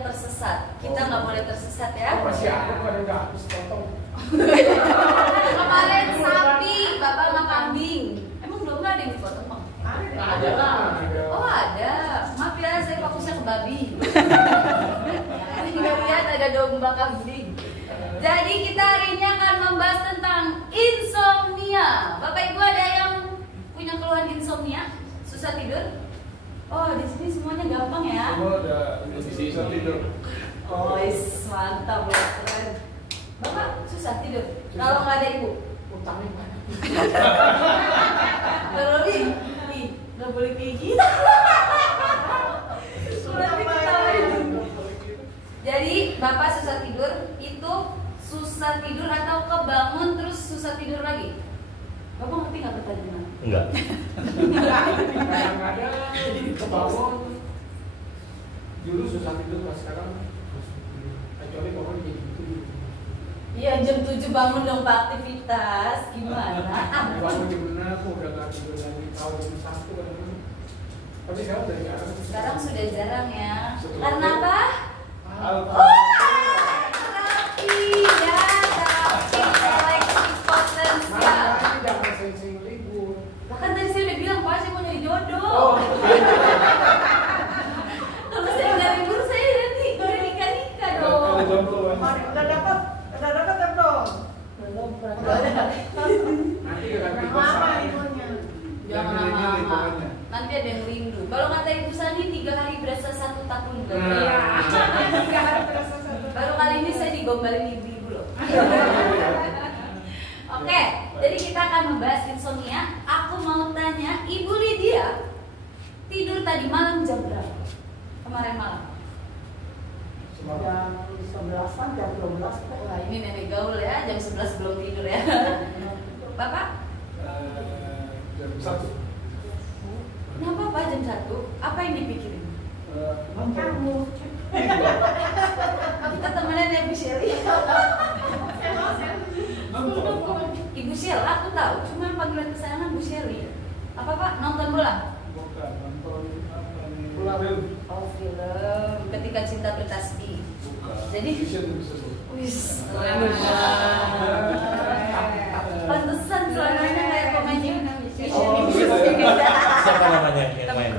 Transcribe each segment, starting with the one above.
yang tersesat. Kita nggak boleh tersesat ya. Apa sih aku kan udah habis potong. Kemarin sapi, bapak sama kambing. Emang belum ada yang dipotong bang? Ada lah. Oh ada. Maaf ya, saya fokusnya ke babi. Nggak lihat ada domba kambing. Jadi kita hari ini akan membahas tentang insomnia. Bapak ibu ada yang punya keluhan insomnia? Susah tidur? Oh di sini semuanya gampang ya. Semua udah bisa tidur. Oh mantap loh, keren. Bapak susah tidur? Kalau nggak ada ibu? Utangnya banyak. Kalau nih nggak boleh kayak gitu. Nanti ketawain. Jadi bapak susah tidur itu susah tidur atau kebangun terus susah tidur lagi? Bapak ngerti nggak pertanyaannya? Enggak. Kadang-kadang kebangun dulu susah tidur, pas sekarang kecuali kalau jadi gitu. Iya jam 7 bangun dong Pak aktivitas gimana? Bangun jam 6 aku udah nggak tidur lagi, tahu jam 1 kadang-kadang. Tapi sekarang dari jarang. Sekarang sudah jarang ya. Setelah Karena itu, apa? Alfa. Terapi ya, terapi seleksi potensial. Makanya jangan sering-sering libur. Bahkan tadi saya udah bilang Pak, saya mau nyari jodoh. Oh. Kalau saya nggak libur, saya nanti udah nikah dong. Ada jomblo. Udah dapat belum? Belum Nanti ganti Lama pasangan. liburnya. Jangan lama-lama. Nanti ada yang rindu. Kalau kata Ibu Sani 3 hari berasa 1 tahun. Iya. 3 hari terasa satu. Baru kali ini saya digombalin ibu-ibu loh. Oke, jadi kita akan membahas insomnia. Aku mau tanya, Ibu Lydia tidur tadi malam jam berapa? Kemarin malam. Jam 11-an, jam 12 kok. Wah, ini nenek gaul ya, jam 11 belum tidur ya. Bapak? Jam 1. Kenapa Pak jam 1? Apa yang dipikirin? Kamu. Kita temenan ya Bu Shelly. Ibu Shelly, aku tahu, cuma panggilan kesayangan Bu Shelly. Apa Pak? Nonton bola? Bukan, nonton apa nih? Film. Oh film, Ketika Cinta Bertasbih. Bukan. Jadi, Vision bisa tuh. wis, keren banget. Pantesan celananya kayak pemain Oh, gitu ya. Siapa namanya yang main?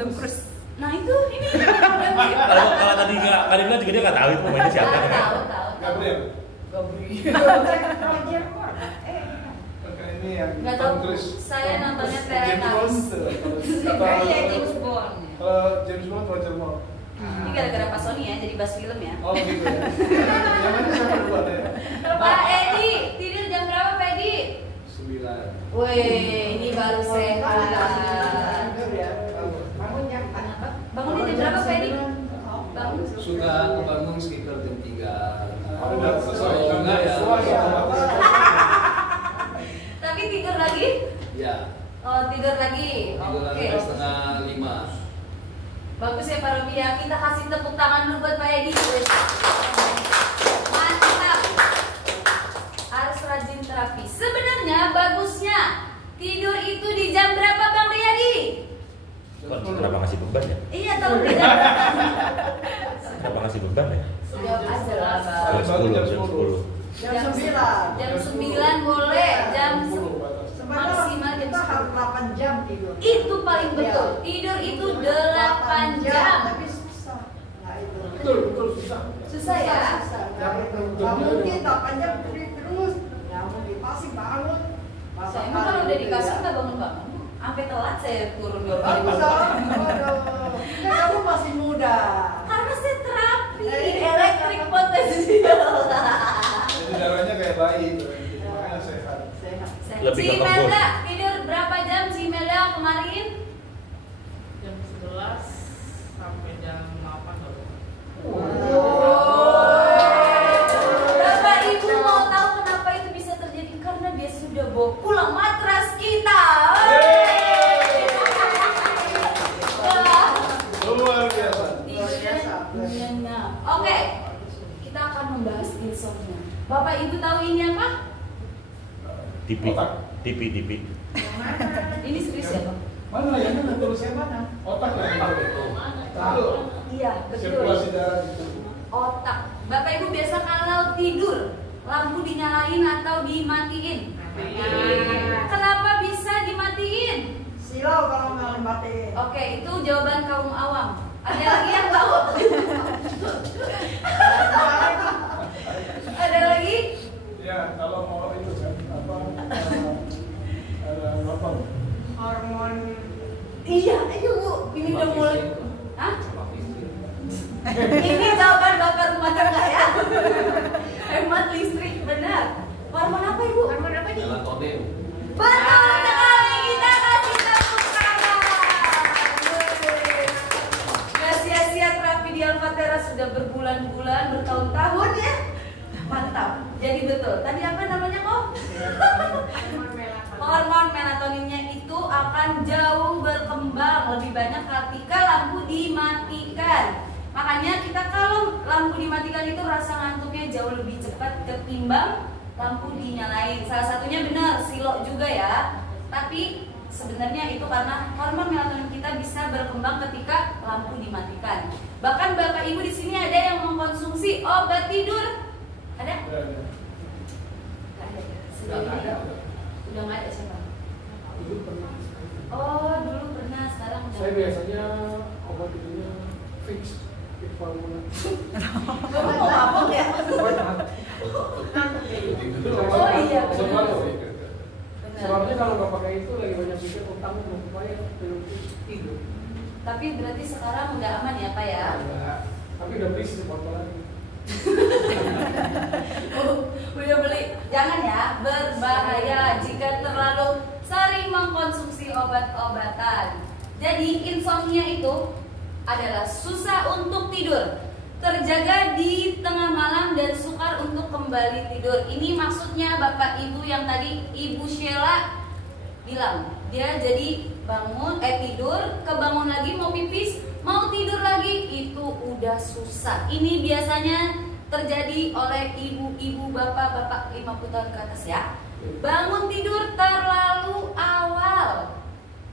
Tom Cruise. Nah itu, ini. Kalau tadi nggak, kali bilang juga dia nggak tahu itu pemainnya siapa. Tahu. Gabriel. Gabriel. Oke, ini yang Nggak tahu. Tom Cruise. Saya nontonnya James Teletubbies. Bond. Iya James Bond. Kalau James Bond, Roger Moore. Ini gara-gara Pak Sony ya, jadi bahas film ya. Oh gitu ya. Yang mana siapa duluan ya? Pak Edi, tidur jam berapa Pak Edi? 9. Wih, ini baru sehat. Bangun jam Bangunnya jam berapa Pak Edi? Bangun. Suka kebangun sekitar jam 3. Oh, udah sesuai. Enggak ya. Tapi tidur lagi? Ya. Oh, tidur lagi. Tidur lagi Oke. setengah 5. Bagus ya Pak Rubia. Kita kasih tepuk tangan dulu buat Pak Edi. Mantap. Harus rajin terapi. Sebenarnya bagusnya tidur itu di jam berapa Bang Riyadi? Kenapa ngasih beban ya? Iya tahu tidak? Kenapa ngasih beban ya? Jawab aja lah Bang. Jam 10. Jam 9. Jam 9 boleh. Jam Maksimal kita harus 8 jam tidur. itu paling betul. Tidur itu 8 jam. Tapi susah. Nah itu. Betul, susah. Susah ya? Susah. Nah, itu. Nggak mungkin 8 jam tidur terus. Nggak mungkin pasti bangun. Saya emang kalau udah di kasur nggak bangun-bangun. Sampai telat saya turun 2 kali. Kamu masih muda. Karena saya terapi elektrik potensial. Jadi darahnya kayak bayi itu. Makanya sehat. Sehat. Lebih Si ke kebun. Melda tidur berapa jam si Melda kemarin? Jam 11 sampai jam 8 baru. Bapak Ibu mau tahu kenapa itu bisa terjadi? Karena dia sudah bawa pulang matras kita. Wah, Luar biasa. tidurnya nyenyak. Oke, kita akan membahas insomnia. Bapak Ibu tahu ini apa? TV. Otak. TV. Ini serius ya Bang? Mana yang tulisnya mana? Otak lah yang tahu. Tahu. Iya, Sirkulasi betul. darah gitu. Otak. Bapak Ibu biasa kalau tidur lampu dinyalain atau dimatiin? Kenapa bisa dimatiin? Silau kalau nggak matiin. Oke, itu jawaban kaum awam. Ada lagi yang tahu? Ada lagi? Ya, kalau mau itu kan apa? Ada apa? Hormon. Iya, ayo Bu, ini udah mulai. Hah? Sama istri. Ini jawaban bapak rumah tangga ya. Hemat listrik, benar. Hormon apa Ibu? Hormon apa nih? Melatonin. Betul sekali, kita kasih tepuk tangan. Gak sia-sia terapi di Alfatera sudah berbulan-bulan, bertahun-tahun ya. Mantap. Jadi betul. Tadi apa namanya kok? Hormon melatoninnya itu akan jauh berkembang lebih banyak ketika lampu dimatikan. Makanya kita kalau lampu dimatikan itu rasa ngantuknya jauh lebih cepat ketimbang lampu dinyalain. Salah satunya benar, silok juga ya. Tapi sebenarnya itu karena hormon melatonin kita bisa berkembang ketika lampu dimatikan. Bahkan Bapak Ibu di sini ada yang mengkonsumsi obat tidur. Ada? Ada. Nggak ada. Nggak ada. Udah nggak ada siapa? Dulu pernah. Oh, dulu pernah, sekarang udah. Saya biasanya obat tidurnya fix formula. Kamu mau mabok ya? Oh iya, benar. Selalu. Benar. Sebabnya kalau nggak pakai itu lagi banyak pikir utang mau supaya belum tidur. Tapi berarti sekarang udah aman ya Pak ya? Enggak. Tapi udah beli sebotol lagi. Udah beli. Jangan ya, berbahaya jika terlalu sering mengkonsumsi obat-obatan. Jadi insomnia itu adalah susah untuk tidur, terjaga di tengah malam dan sukar untuk kembali tidur. Ini maksudnya Bapak Ibu yang tadi Ibu Sheila bilang, dia jadi tidur, kebangun lagi mau pipis, mau tidur lagi, itu udah susah. Ini biasanya terjadi oleh ibu-ibu, bapak-bapak 50 tahun ke atas ya. Bangun tidur terlalu awal.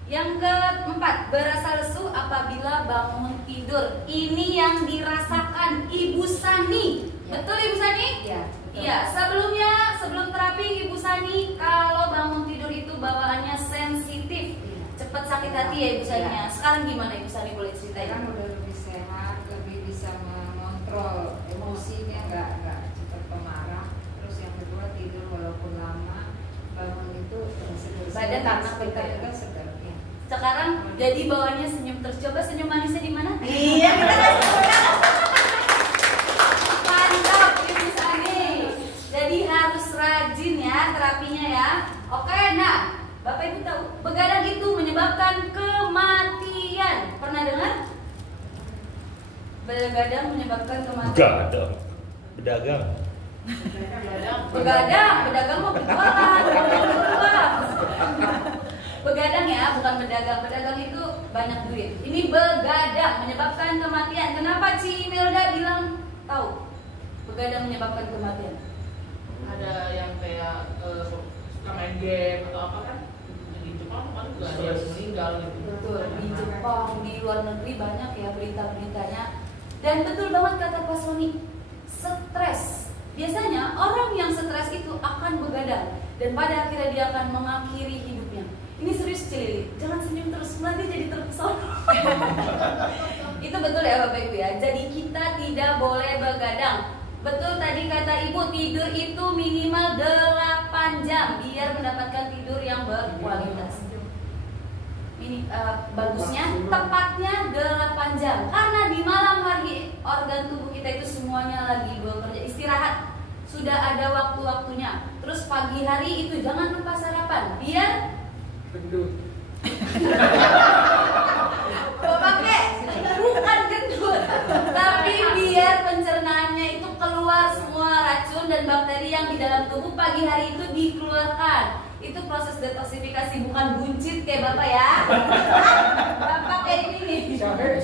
Yang keempat, berasa lesu apabila bangun tidur. Ini yang dirasakan Ibu Sani. Betul Ibu Sani? Iya. Iya, sebelum terapi Ibu Sani kalau bangun tidur itu bawaannya sensitif, cepat sakit hati ya Ibu Sani ya. Sekarang gimana Ibu Sani, boleh ceritain? Sekarang udah lebih sehat, lebih bisa mengontrol emosinya, nggak cepat pemarah. Terus yang kedua tidur walaupun lama, bangun itu segar. Badan enak gitu ya? Kan segar. Ya. Sekarang jadi bawaannya senyum terus. Coba senyum manisnya di mana? Iya, kita kasih Mantap Ibu Sani. Jadi harus rajin ya terapinya ya. Oke, nah Bapak Ibu tahu begadang itu menyebabkan kematian. Pernah dengar? Begadang menyebabkan kematian. Enggak ada. Pedagang. Begadang mau berjualan. Begadang ya, bukan berdagang. Berdagang itu banyak duit. Ini begadang menyebabkan kematian. Kenapa Ci Milda bilang tahu? Begadang menyebabkan kematian. Ada yang kayak suka main game atau apa kan? Di Jepang kan juga ada yang meninggal gitu. Betul, di Jepang, di luar negeri banyak ya berita-beritanya. Dan betul banget kata Pak Sony, stres. Biasanya orang yang stres itu akan begadang dan pada akhirnya dia akan mengakhiri hidupnya. Ini serius Cilili, jangan senyum terus, nanti jadi terpesona. Itu betul ya Bapak Ibu ya. Jadi kita tidak boleh begadang. Betul tadi kata Ibu, tidur itu minimal 8 jam biar mendapatkan tidur yang berkualitas. Ini bagusnya tepatnya 8 jam. Karena di malam hari organ tubuh kita itu semuanya lagi bekerja, istirahat. Sudah ada waktu-waktunya. Terus pagi hari itu jangan lupa sarapan biar Gendut. pakai bukan gendut, tapi biar pencernaannya itu keluar semua racun dan bakteri yang di dalam tubuh pagi hari itu dikeluarkan. Itu proses detoksifikasi, bukan buncit kayak Bapak ya. Bapak kayak ini nih. Syahir.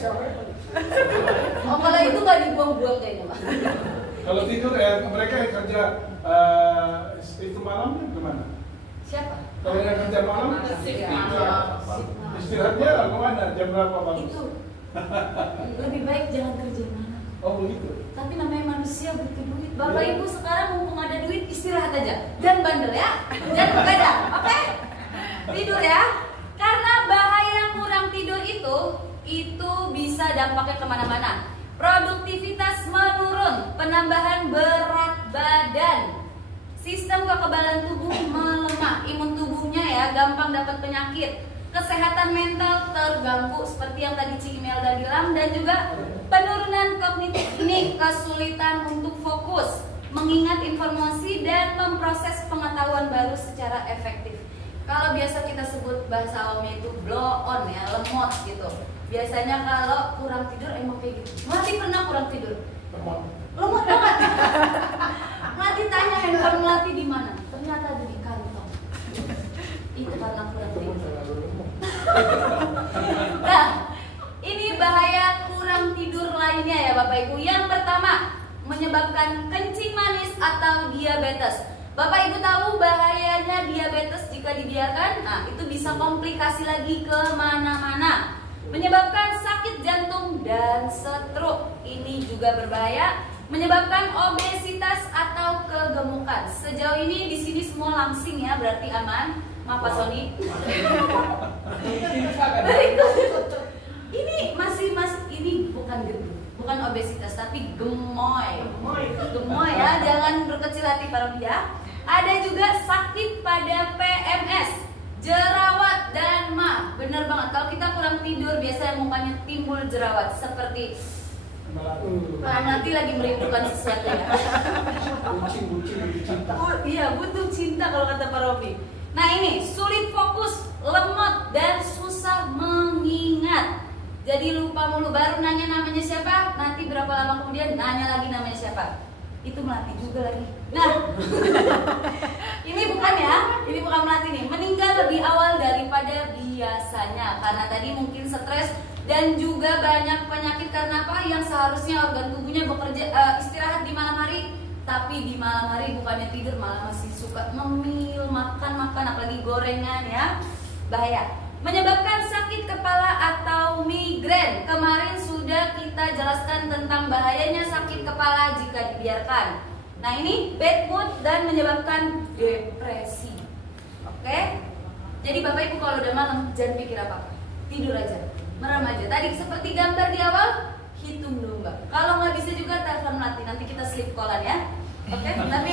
Oh kalau itu nggak dibuang-buang kayaknya Pak. Kalau tidur mereka yang kerja itu malamnya gimana? Siapa? Kalau yang kerja malam Shift istirahatnya kemana? Jam berapa Bang? Itu Lebih baik jangan kerja malam. Oh begitu. Tapi namanya manusia butuh duit. Bapak Ibu sekarang mumpung ada duit istirahat aja. Dan bandel ya. Jangan begadang. Oke? Tidur ya. Karena bahaya kurang tidur itu bisa dampaknya kemana-mana. Produktivitas menurun, penambahan berat badan, sistem kekebalan tubuh melemah, imun tubuhnya ya gampang dapat penyakit, kesehatan mental terganggu seperti yang tadi Ci Imelda bilang, dan juga penurunan kognitif. Ini kesulitan untuk fokus, mengingat informasi dan memproses pengetahuan baru secara efektif. Kalau biasa kita sebut bahasa awamnya itu blow on ya, lemot gitu. Biasanya kalau kurang tidur emang kayak gitu. Melati pernah kurang tidur? Lemot banget. Melati tanya handphone Melati di mana? Ternyata ada di kantong. Itu karena kurang tidur. Nah, ini bahaya kurang tidur lainnya ya Bapak Ibu. Yang pertama, menyebabkan kencing manis atau diabetes. Bapak Ibu tahu bahayanya diabetes jika dibiarkan? Nah, itu bisa komplikasi lagi kemana-mana, menyebabkan sakit jantung dan stroke. Ini juga berbahaya, menyebabkan obesitas atau kegemukan. Sejauh ini di sini semua langsing ya, berarti aman. Maaf Pak Sony. Ini masih ini bukan gendut, bukan obesitas tapi gemoy. Gemoy ya, jangan berkecil hati para pria. Ada juga sakit pada PMS, jerawat dan mah. Bener banget, kalau kita kurang tidur biasanya mukanya timbul jerawat seperti nanti lagi merindukan sesuatu ya. Bucin cinta. Iya, butuh cinta kalau kata Pak Robi. Nah ini, sulit fokus, lemot, dan susah mengingat. Jadi lupa mulu, baru nanya namanya siapa, nanti berapa lama kemudian nanya lagi namanya siapa. Itu Melati juga lagi. Nah, ini bukan ya, ini bukan Melati nih. Meninggal lebih awal daripada biasanya karena tadi mungkin stres dan juga banyak penyakit. Karena apa? Yang seharusnya organ tubuhnya bekerja istirahat di malam hari, tapi di malam hari bukannya tidur malah masih suka ngemil, makan apalagi gorengan ya. Bahaya. Menyebabkan sakit kepala atau migrain. Kemarin sudah kita jelaskan tentang bahayanya sakit kepala jika dibiarkan. Nah ini bad mood dan menyebabkan depresi. Oke? Jadi Bapak Ibu kalau udah malam jangan pikir apa-apa, tidur aja, merem aja. Tadi seperti gambar di awal, hitung domba. Kalau nggak bisa juga telepon Melati, nanti kita sleep callan ya. Oke? Tapi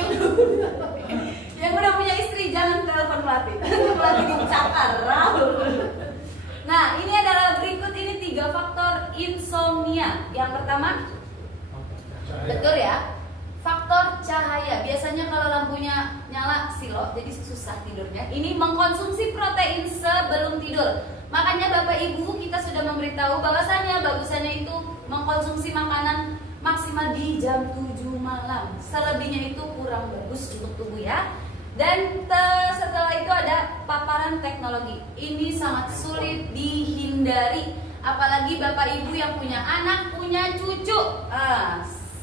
yang udah punya istri jangan telepon Melati. Melati dicakar. Nah ini adalah berikut ini 3 faktor insomnia. Yang pertama, betul ya, faktor cahaya. Biasanya kalau lampunya nyala silo, jadi susah tidurnya. Ini mengkonsumsi protein sebelum tidur. Makanya Bapak Ibu kita sudah memberitahu bahwasannya bagusannya itu mengkonsumsi makanan maksimal di jam 7 malam. Selebihnya itu kurang bagus untuk tubuh ya. Dan setelah itu ada paparan teknologi. Ini sangat sulit dihindari, apalagi Bapak Ibu yang punya anak, punya cucu.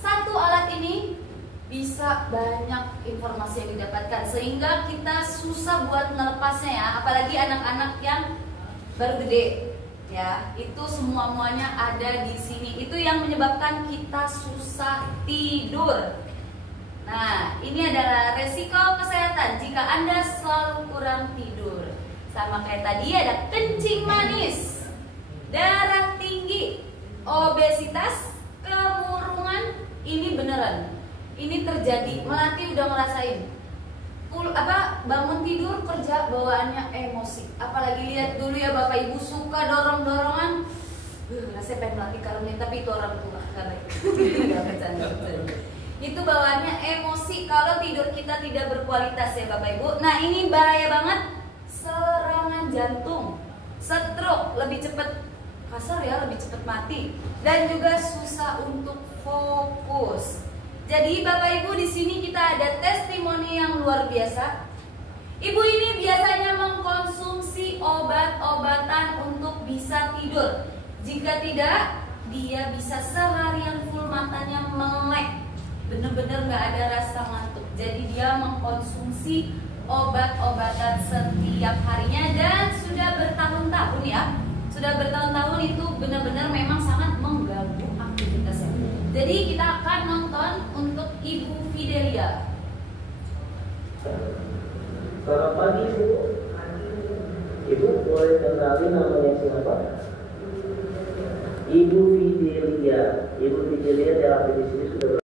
Satu alat ini bisa banyak informasi yang didapatkan sehingga kita susah buat melepasnya ya. Apalagi anak-anak yang baru gede ya, itu semuanya ada di sini. Itu yang menyebabkan kita susah tidur. Nah, ini adalah resiko kesehatan jika Anda selalu kurang tidur. Sama kayak tadi ada kencing manis, darah tinggi, obesitas, kemurungan. Ini beneran, ini terjadi. Melati udah ngerasain. Bangun tidur kerja bawaannya emosi. Apalagi lihat dulu ya Bapak Ibu suka dorong-dorongan. Rasanya pengen Melati karunin, tapi itu orang tua nggak baik. Nggak bercanda. Itu bawaannya emosi kalau tidur kita tidak berkualitas ya Bapak Ibu. Nah ini bahaya banget, serangan jantung, stroke, lebih cepat kasar ya, lebih cepat mati, dan juga susah untuk fokus. Jadi Bapak Ibu di sini kita ada testimoni yang luar biasa. Ibu ini biasanya mengkonsumsi obat-obatan untuk bisa tidur. Jika tidak, dia bisa seharian full matanya melek, bener-bener nggak ada rasa ngantuk. Jadi dia mengkonsumsi obat-obatan setiap harinya dan sudah bertahun-tahun ya, sudah bertahun-tahun itu benar-benar memang sangat mengganggu aktivitasnya. Jadi kita akan nonton untuk Ibu Fidelia. Selamat pagi Bu. Ibu boleh kenalin namanya siapa? Ibu Fidelia. Ibu Fidelia terapi di sini sudah